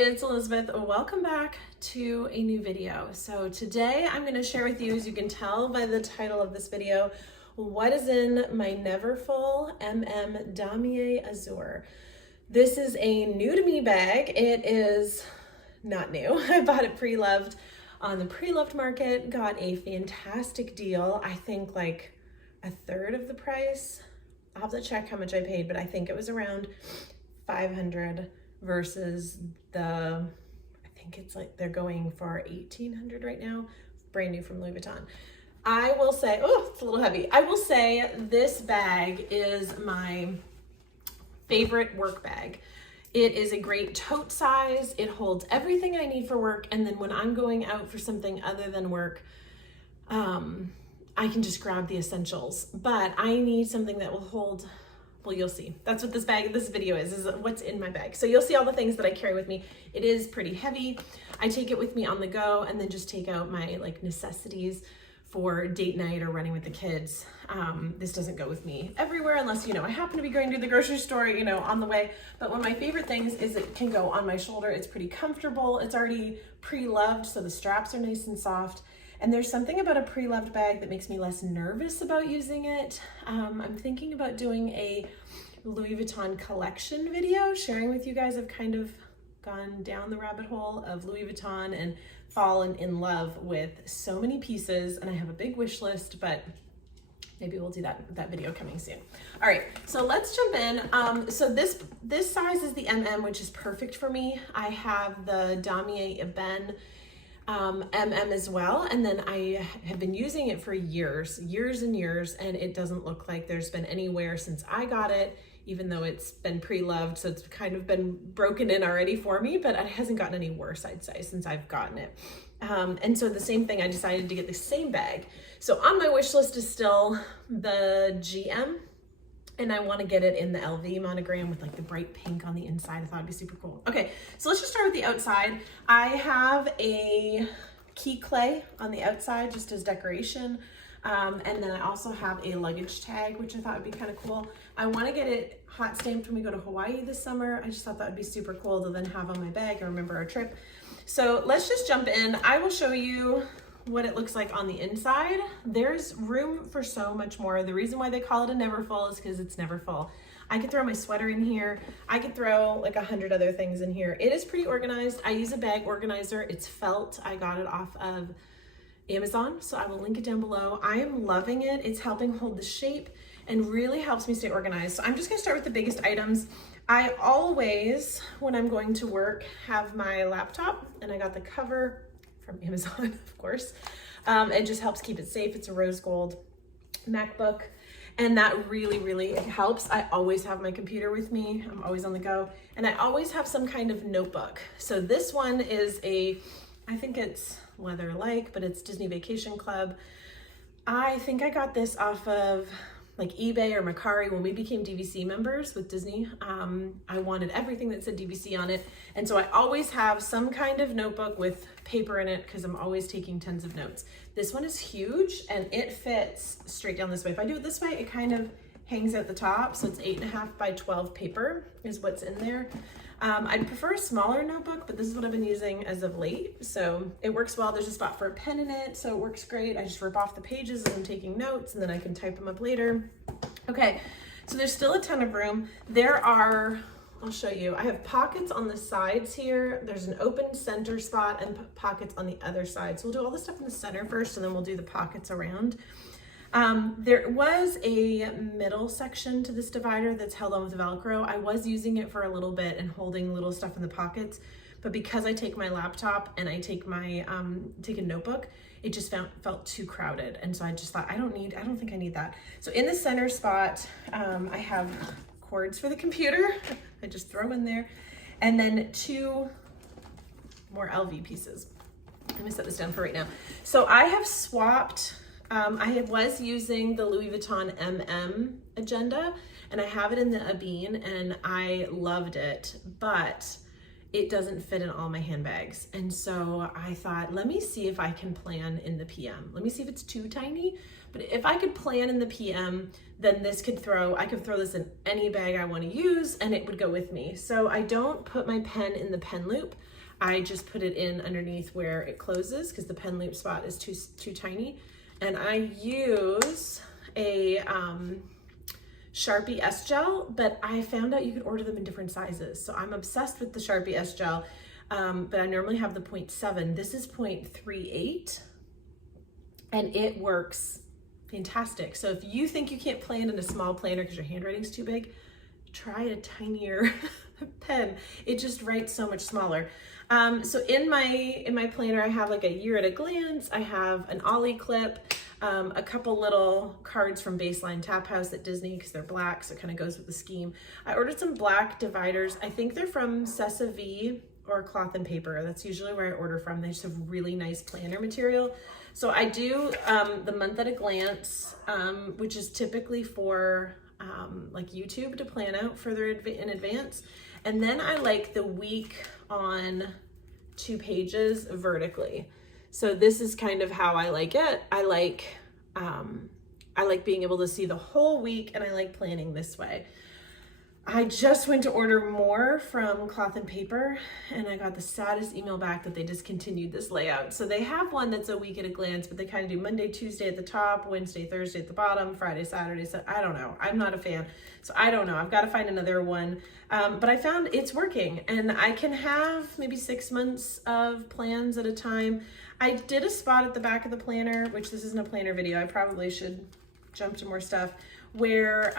it's Elizabeth. Welcome back to a new video. So today I'm going to share with you, as you can tell by the title of this video, what is in my Neverfull Damier Azure. This is a new to me bag. It is not new. I bought it pre-loved on the pre-loved market, got a fantastic deal. I think like a third of the price. I'll have to check how much I paid, but I think it was around $500 versus I think it's like they're going for $1,800 right now, brand new from Louis Vuitton. I will say, oh, it's a little heavy. I will say this bag is my favorite work bag. It is a great tote size. It holds everything I need for work. And then when I'm going out for something other than work, I can just grab the essentials, but I need something that will hold. Well, you'll see. That's what this video is what's in my bag. So you'll see all the things that I carry with me. It is pretty heavy. I take it with me on the go and then just take out my like necessities for date night or running with the kids. This doesn't go with me everywhere unless, I happen to be going to the grocery store, on the way. But one of my favorite things is it can go on my shoulder. It's pretty comfortable. It's already pre-loved, so the straps are nice and soft. And there's something about a pre-loved bag that makes me less nervous about using it. I'm thinking about doing a Louis Vuitton collection video, sharing with you guys. I've kind of gone down the rabbit hole of Louis Vuitton and fallen in love with so many pieces, and I have a big wish list, but maybe we'll do that video coming soon. All right, so let's jump in. So this size is the MM, which is perfect for me. I have the Damier Ebene MM as well, and then I have been using it for years and years, and it doesn't look like there's been any wear since I got it, even though it's been pre-loved, so it's kind of been broken in already for me, but it hasn't gotten any worse, I'd say, since I've gotten it. And so the same thing, I decided to get the same bag. So on my wish list is still the GM, and I want to get it in the LV monogram with like the bright pink on the inside. I thought it'd be super cool. Okay, so let's just start with the outside. I have a key clay on the outside just as decoration. And then I also have a luggage tag, which I thought would be kind of cool. I want to get it hot stamped when we go to Hawaii this summer. I just thought that would be super cool to then have on my bag and remember our trip. So let's just jump in. I will show you what it looks like on the inside. There's room for so much more. The reason why they call it a Neverfull is because it's never full. I could throw my sweater in here. I could throw like 100 other things in here. It is pretty organized. I use a bag organizer. It's felt. I got it off of Amazon, so I will link it down below. I am loving it. It's helping hold the shape and really helps me stay organized. So I'm just gonna start with the biggest items. I always, when I'm going to work, have my laptop, and I got the cover from Amazon, of course. It just helps keep it safe. It's a rose gold MacBook, and that really, really helps. I always have my computer with me. I'm always on the go, and I always have some kind of notebook. So this one is I think it's leather-like, but it's Disney Vacation Club. I think I got this off of like eBay or Mercari when we became DVC members with Disney. I wanted everything that said DVC on it. And so I always have some kind of notebook with paper in it because I'm always taking tons of notes. This one is huge and it fits straight down this way. If I do it this way, it kind of hangs at the top. So it's 8.5 by 12 paper is what's in there. I'd prefer a smaller notebook, but this is what I've been using as of late. So it works well. There's a spot for a pen in it, so it works great. I just rip off the pages as I'm taking notes, and then I can type them up later. Okay, so there's still a ton of room. I'll show you. I have pockets on the sides here. There's an open center spot and pockets on the other side. So we'll do all the stuff in the center first, and then we'll do the pockets around. There was a middle section to this divider that's held on with Velcro. I was using it for a little bit and holding little stuff in the pockets, but because I take my laptop and I take my take a notebook, it just felt too crowded, and so I just thought I don't think I need that. So in the center spot, I have cords for the computer. I just throw in there, and then 2 more LV pieces. Let me set this down for right now. So I have swapped. I was using the Louis Vuitton MM Agenda, and I have it in the Ebene, and I loved it, but it doesn't fit in all my handbags. And so I thought, let me see if I can plan in the PM. Let me see if it's too tiny. But if I could plan in the PM, then I could throw this in any bag I want to use and it would go with me. So I don't put my pen in the pen loop. I just put it in underneath where it closes because the pen loop spot is too tiny. And I use a Sharpie S-Gel, but I found out you could order them in different sizes. So I'm obsessed with the Sharpie S-Gel, but I normally have the 0.7. This is 0.38 and it works fantastic. So if you think you can't plan in a small planner because your handwriting's too big, try a tinier pen. It just writes so much smaller. So in my planner, I have like a year at a glance. I have an Ollie clip, a couple little cards from Baseline Tap House at Disney because they're black, so it kind of goes with the scheme. I ordered some black dividers. I think they're from Cessa V or Cloth and Paper. That's usually where I order from. They just have really nice planner material. So I do the month at a glance, which is typically for like YouTube to plan out further in advance. And then I like the week on 2 pages vertically. So this is kind of how I like it. I like being able to see the whole week and I like planning this way. I just went to order more from Cloth and Paper and I got the saddest email back that they discontinued this layout. So they have one that's a week at a glance, but they kind of do Monday, Tuesday at the top, Wednesday, Thursday at the bottom, Friday, Saturday. So I don't know. I'm not a fan. So I don't know. I've got to find another one. But I found it's working and I can have maybe 6 months of plans at a time. I did a spot at the back of the planner, which this isn't a planner video. I probably should jump to more stuff, where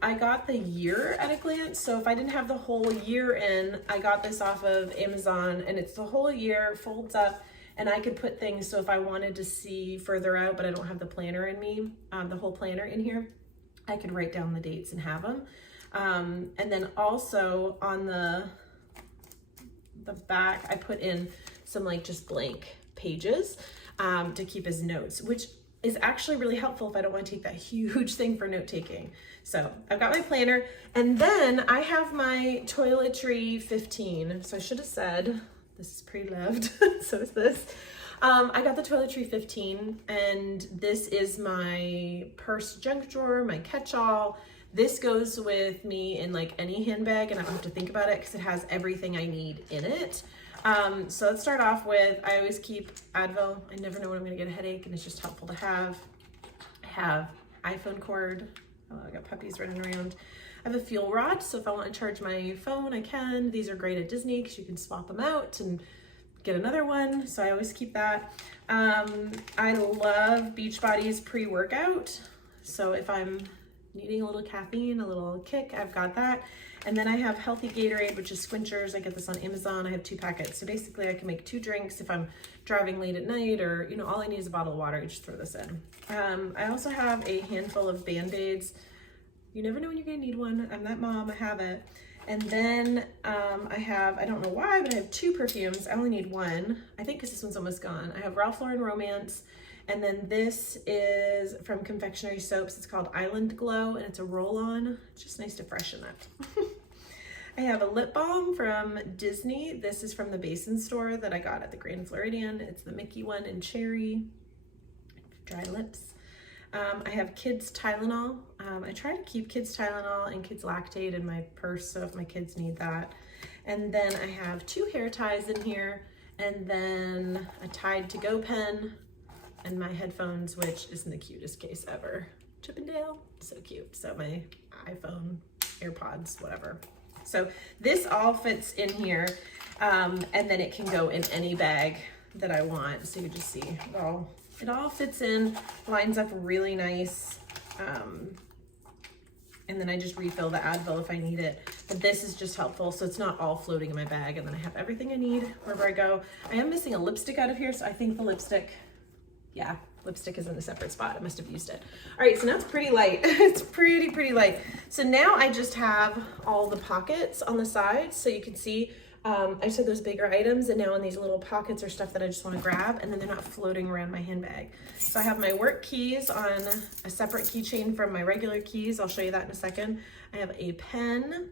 I got the year at a glance. So if I didn't have the whole year in, I got this off of Amazon and it's the whole year, folds up, and I could put things. So if I wanted to see further out, but I don't have the planner in me, the whole planner in here, I could write down the dates and have them. And then also on the back, I put in some like just blank pages to keep as notes, which is actually really helpful if I don't want to take that huge thing for note taking. So I've got my planner and then I have my Toiletry 15. So I should have said, this is pre-loved, so is this. I got the Toiletry 15 and this is my purse junk drawer, my catch-all. This goes with me in like any handbag and I don't have to think about it because it has everything I need in it. So let's start off with, I always keep Advil. I never know when I'm gonna get a headache and it's just helpful to have. I have iPhone cord. Oh, I got puppies running around. I have a fuel rod, so if I want to charge my phone, I can. These are great at Disney because you can swap them out and get another one, so I always keep that. I love Beachbody's pre-workout, so if I'm needing a little caffeine, a little kick, I've got that. And then I have Healthy Gatorade, which is Squinchers. I get this on Amazon. I have 2 packets. So basically I can make 2 drinks if I'm driving late at night or, you know, all I need is a bottle of water. You just throw this in. I also have a handful of Band-Aids. You never know when you're gonna need one. I'm that mom, I have it. And then I have, I don't know why, but I have 2 perfumes. I only need 1. I think because this one's almost gone. I have Ralph Lauren Romance. And then this is from Confectionery Soaps. It's called Island Glow and it's a roll-on. It's just nice to freshen up. I have a lip balm from Disney. This is from the Basin store that I got at the Grand Floridian. It's the Mickey one in cherry, dry lips. I have Kids Tylenol. I try to keep Kids Tylenol and Kids Lactate in my purse, so if my kids need that. And then I have 2 hair ties in here, and then a Tide to Go pen, and my headphones, which isn't the cutest case ever. Chippendale, so cute. So my iPhone, AirPods, whatever. So this all fits in here, and then it can go in any bag that I want. So you just see it all fits in, lines up really nice. And then I just refill the Advil if I need it. But this is just helpful, so it's not all floating in my bag, and then I have everything I need wherever I go. I am missing a lipstick out of here, so I think the lipstick, yeah, lipstick is in a separate spot. I must have used it. All right, so now it's pretty light. It's pretty light. So now I just have all the pockets on the sides, so you can see I said those bigger items, and now in these little pockets are stuff that I just want to grab, and then they're not floating around my handbag. So I have my work keys on a separate keychain from my regular keys. I'll show you that in a second. I have a pen.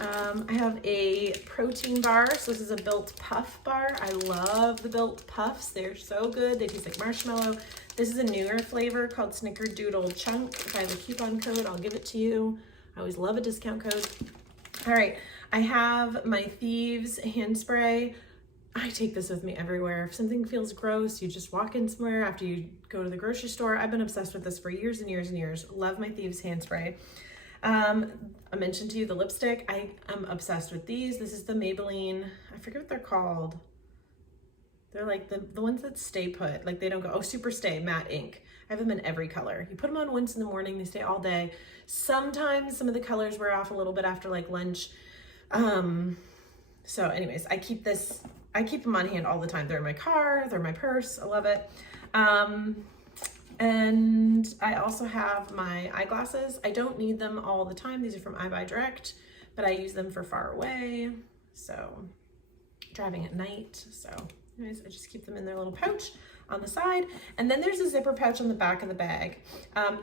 I have a protein bar. So this is a Built Puff bar. I love the Built Puffs. They're so good. They taste like marshmallow. This is a newer flavor called Snickerdoodle Chunk. If I have a coupon code, I'll give it to you. I always love a discount code. All right, I have my Thieves hand spray. I take this with me everywhere. If something feels gross, you just walk in somewhere after you go to the grocery store. I've been obsessed with this for years and years and years. Love my Thieves hand spray. I mentioned to you the lipstick. I am obsessed with these. This is the Maybelline, I forget what they're called. They're like the ones that stay put, like they don't go, oh, Super Stay Matte Ink. I have them in every color. You put them on once in the morning, they stay all day. Sometimes some of the colors wear off a little bit after like lunch. So anyways, I keep them on hand all the time. They're in my car, they're in my purse. I love it. And I also have my eyeglasses. I don't need them all the time. These are from iBuyDirect, but I use them for far away. So driving at night. So anyways, I just keep them in their little pouch on the side. And then there's a zipper pouch on the back of the bag.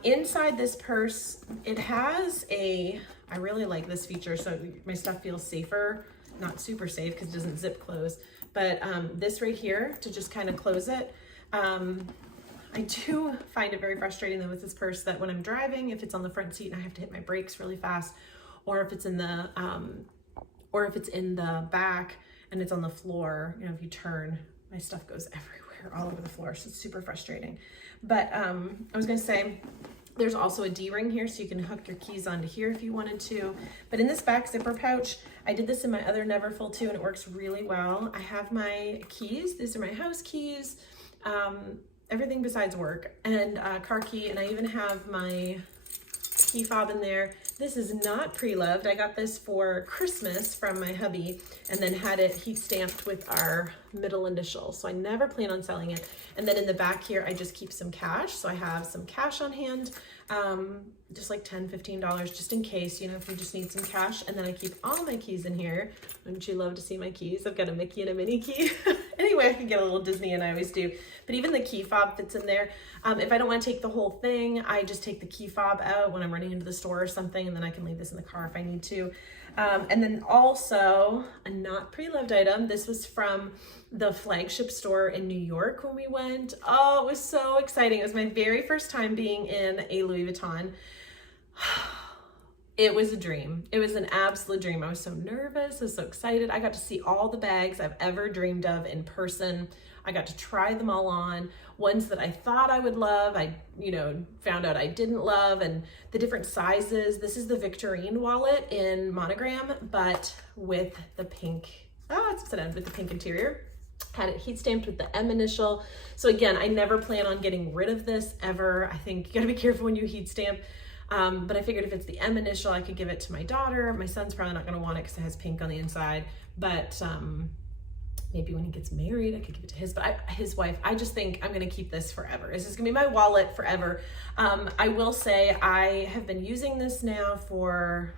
Inside this purse, it has I really like this feature. So my stuff feels safer, not super safe because it doesn't zip close, but this right here to just kind of close it. I do find it very frustrating though with this purse that when I'm driving, if it's on the front seat and I have to hit my brakes really fast, or if it's in the back and it's on the floor, you know, if you turn, my stuff goes everywhere, all over the floor. So it's super frustrating. But I was gonna say, there's also a D-ring here, so you can hook your keys onto here if you wanted to. But in this back zipper pouch, I did this in my other Neverfull too, and it works really well. I have my keys. These are my house keys. Everything besides work, and car key, and I even have my key fob in there. This is not pre-loved. I got this for Christmas from my hubby and then had it heat stamped with our middle initial. So I never plan on selling it. And then in the back here, I just keep some cash. So I have some cash on hand, just like $10, $15, just in case, you know, if you just need some cash. And then I keep all my keys in here. Wouldn't you love to see my keys? I've got a Mickey and a Minnie key. Anyway, I can get a little Disney, and I always do. But even the key fob fits in there. If I don't want to take the whole thing, I just take the key fob out when I'm running into the store or something, and then I can leave this in the car if I need to. And then also a not pre-loved item. This was from the flagship store in New York when we went. Oh, it was so exciting. It was my very first time being in a Louis Vuitton. It was a dream. It was an absolute dream. I was so nervous. I was so excited. I got to see all the bags I've ever dreamed of in person. I got to try them all on. Ones that I thought I would love, I, you know, found out I didn't love, and the different sizes. This is the Victorine wallet in monogram, but with the pink, it's upside down, with the pink interior. Had it heat stamped with the M initial. So again, I never plan on getting rid of this ever. I think you gotta be careful when you heat stamp. But I figured if it's the M initial, I could give it to my daughter. My son's probably not gonna want it because it has pink on the inside, but maybe when he gets married, I could give it to his wife. I just think I'm gonna keep this forever. This is gonna be my wallet forever. I will say I have been using this now for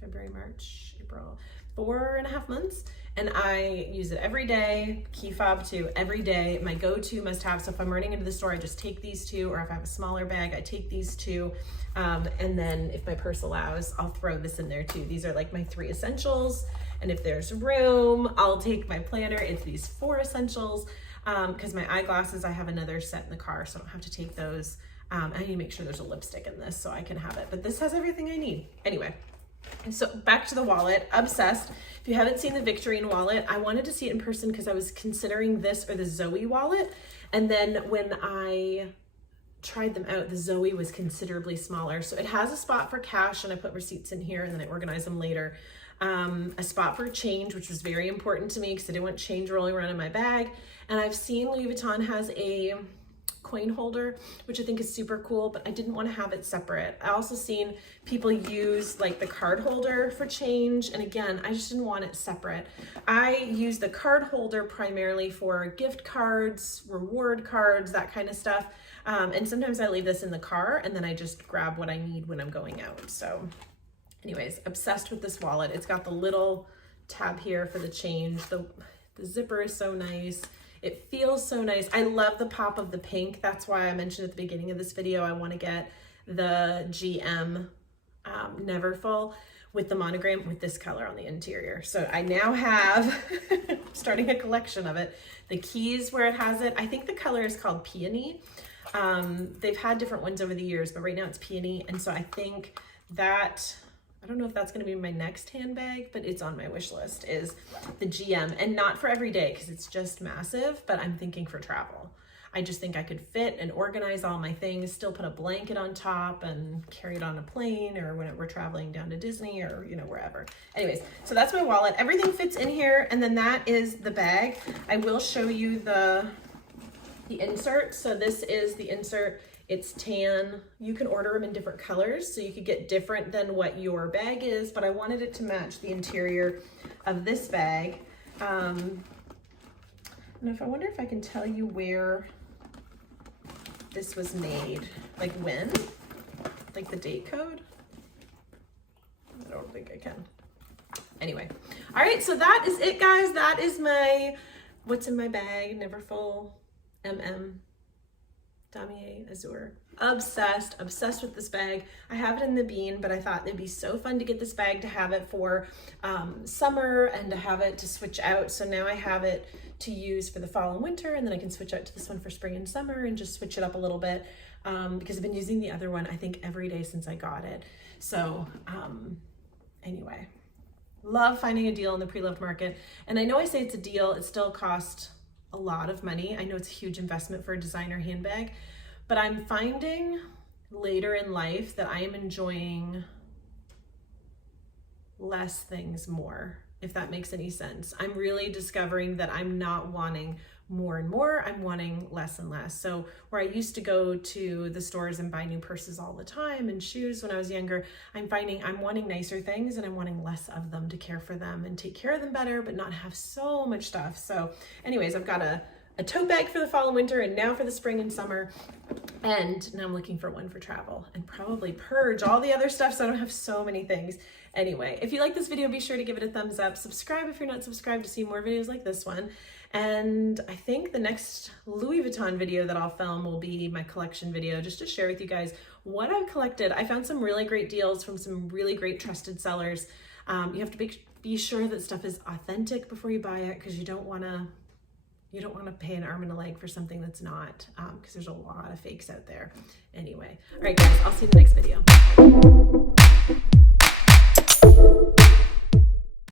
February, March, April, 4.5 months. And I use it every day, key fob too, every day. My go-to must have, so if I'm running into the store, I just take these two, or if I have a smaller bag, I take these two. And then if my purse allows, I'll throw this in there too. These are like my 3 essentials. And if there's room, I'll take my planner. It's these 4 essentials. Because my eyeglasses, I have another set in the car, so I don't have to take those. I need to make sure there's a lipstick in this so I can have it. But this has everything I need. Anyway. So back to the wallet, obsessed. If you haven't seen the Victorine wallet, I wanted to see it in person because I was considering this or the Zoe wallet. And then when I tried them out, the Zoe was considerably smaller. So it has a spot for cash, and I put receipts in here and then I organize them later. A spot for change, which was very important to me because I didn't want change rolling around in my bag. And I've seen Louis Vuitton has a coin holder, which I think is super cool, but I didn't want to have it separate. I also seen people use like the card holder for change, and again, I just didn't want it separate. I use the card holder primarily for gift cards, reward cards, that kind of stuff, and sometimes I leave this in the car and then I just grab what I need when I'm going out. So anyways, obsessed with this wallet. It's got the little tab here for the change. The zipper is so nice. It feels so nice. I love the pop of the pink. That's why I mentioned at the beginning of this video, I want to get the GM Neverfull, with the monogram with this color on the interior. So I now have, starting a collection of it, the keys where it has it. I think the color is called Peony. They've had different ones over the years, but right now it's Peony. And so I think that, I don't know if that's going to be my next handbag, but it's on my wish list, is the GM, and not for every day because it's just massive, but I'm thinking for travel. I just think I could fit and organize all my things, still put a blanket on top and carry it on a plane, or when we're traveling down to Disney or, you know, wherever. Anyways, so that's my wallet. Everything fits in here. And then that is the bag. I will show you the insert. So this is the insert. It's tan. You can order them in different colors, so you could get different than what your bag is, but I wanted it to match the interior of this bag. And I wonder if I can tell you where this was made, like when, like the date code. I don't think I can. Anyway, all right, so that is it, guys. That is my what's in my bag, Neverfull Damier Azure. Obsessed with this bag. I have it in the bean, but I thought it'd be so fun to get this bag, to have it for summer and to have it to switch out. So now I have it to use for the fall and winter, and then I can switch out to this one for spring and summer and just switch it up a little bit, because I've been using the other one, I think, every day since I got it. So anyway, love finding a deal in the pre-loved market. And I know I say it's a deal, it still costs a lot of money. I know it's a huge investment for a designer handbag, but I'm finding later in life that I am enjoying less things more, if that makes any sense. I'm really discovering that I'm not wanting more and more, I'm wanting less and less. So where I used to go to the stores and buy new purses all the time and shoes when I was younger, I'm finding I'm wanting nicer things, and I'm wanting less of them to care for them and take care of them better, but not have so much stuff. So anyways, I've got a tote bag for the fall and winter, and now for the spring and summer. And now I'm looking for one for travel, and probably purge all the other stuff so I don't have so many things. Anyway, if you like this video, be sure to give it a thumbs up. Subscribe if you're not subscribed to see more videos like this one. And I think the next Louis Vuitton video that I'll film will be my collection video, just to share with you guys what I've collected. I found some really great deals from some really great trusted sellers. You have to be sure that stuff is authentic before you buy it, because you don't want to pay an arm and a leg for something that's not, because there's a lot of fakes out there. Anyway, all right guys, I'll see you in the next video.